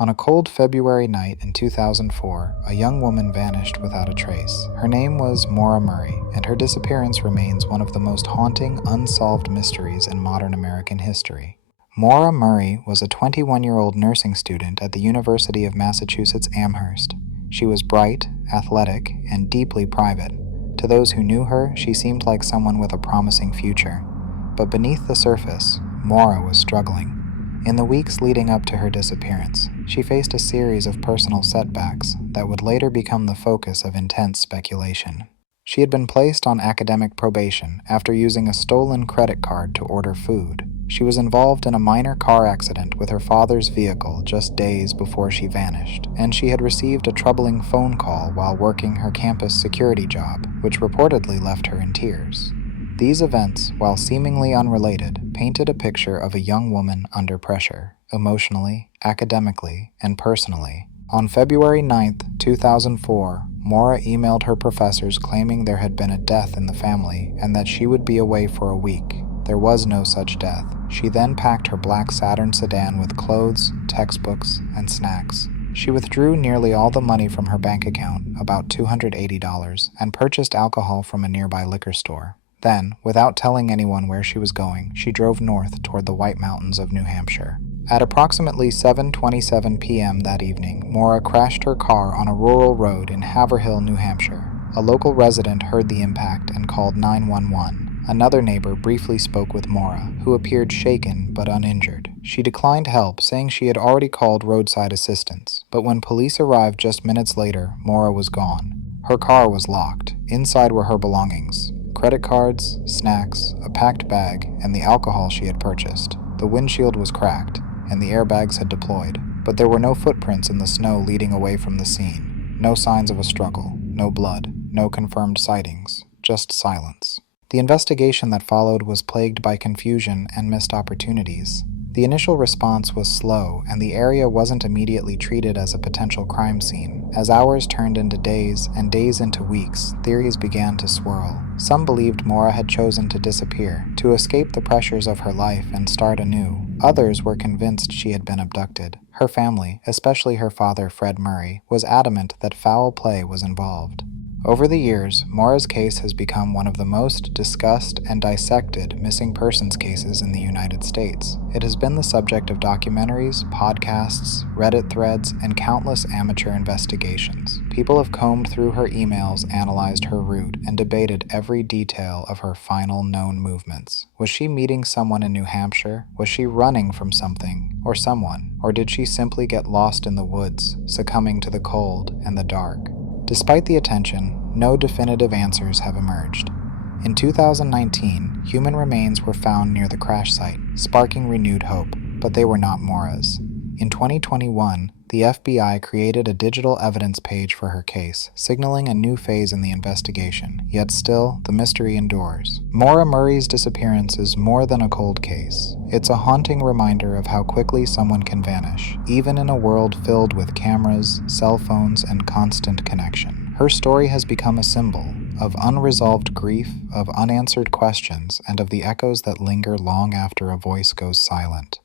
On a cold February night in 2004, a young woman vanished without a trace. Her name was Maura Murray, and her disappearance remains one of the most haunting, unsolved mysteries in modern American history. Maura Murray was a 21-year-old nursing student at the University of Massachusetts Amherst. She was bright, athletic, and deeply private. To those who knew her, she seemed like someone with a promising future. But beneath the surface, Maura was struggling. In the weeks leading up to her disappearance, she faced a series of personal setbacks that would later become the focus of intense speculation. She had been placed on academic probation after using a stolen credit card to order food. She was involved in a minor car accident with her father's vehicle just days before she vanished, and she had received a troubling phone call while working her campus security job, which reportedly left her in tears. These events, while seemingly unrelated, painted a picture of a young woman under pressure, emotionally, academically, and personally. On February 9, 2004, Maura emailed her professors claiming there had been a death in the family and that she would be away for a week. There was no such death. She then packed her black Saturn sedan with clothes, textbooks, and snacks. She withdrew nearly all the money from her bank account, about $280, and purchased alcohol from a nearby liquor store. Then, without telling anyone where she was going, she drove north toward the White Mountains of New Hampshire. At approximately 7:27 p.m. that evening, Maura crashed her car on a rural road in Haverhill, New Hampshire. A local resident heard the impact and called 911. Another neighbor briefly spoke with Maura, who appeared shaken but uninjured. She declined help, saying she had already called roadside assistance. But when police arrived just minutes later, Maura was gone. Her car was locked. Inside were her belongings: credit cards, snacks, a packed bag, and the alcohol she had purchased. The windshield was cracked, and the airbags had deployed, but there were no footprints in the snow leading away from the scene. No signs of a struggle, no blood, no confirmed sightings, just silence. The investigation that followed was plagued by confusion and missed opportunities. The initial response was slow, and the area wasn't immediately treated as a potential crime scene. As hours turned into days and days into weeks, theories began to swirl. Some believed Maura had chosen to disappear, to escape the pressures of her life and start anew. Others were convinced she had been abducted. Her family, especially her father Fred Murray, was adamant that foul play was involved. Over the years, Maura's case has become one of the most discussed and dissected missing persons cases in the United States. It has been the subject of documentaries, podcasts, Reddit threads, and countless amateur investigations. People have combed through her emails, analyzed her route, and debated every detail of her final known movements. Was she meeting someone in New Hampshire? Was she running from something or someone? Or did she simply get lost in the woods, succumbing to the cold and the dark? Despite the attention, no definitive answers have emerged. In 2019, human remains were found near the crash site, sparking renewed hope, but they were not Maura's. In 2021, the FBI created a digital evidence page for her case, signaling a new phase in the investigation, yet still, the mystery endures. Maura Murray's disappearance is more than a cold case. It's a haunting reminder of how quickly someone can vanish, even in a world filled with cameras, cell phones, and constant connection. Her story has become a symbol of unresolved grief, of unanswered questions, and of the echoes that linger long after a voice goes silent.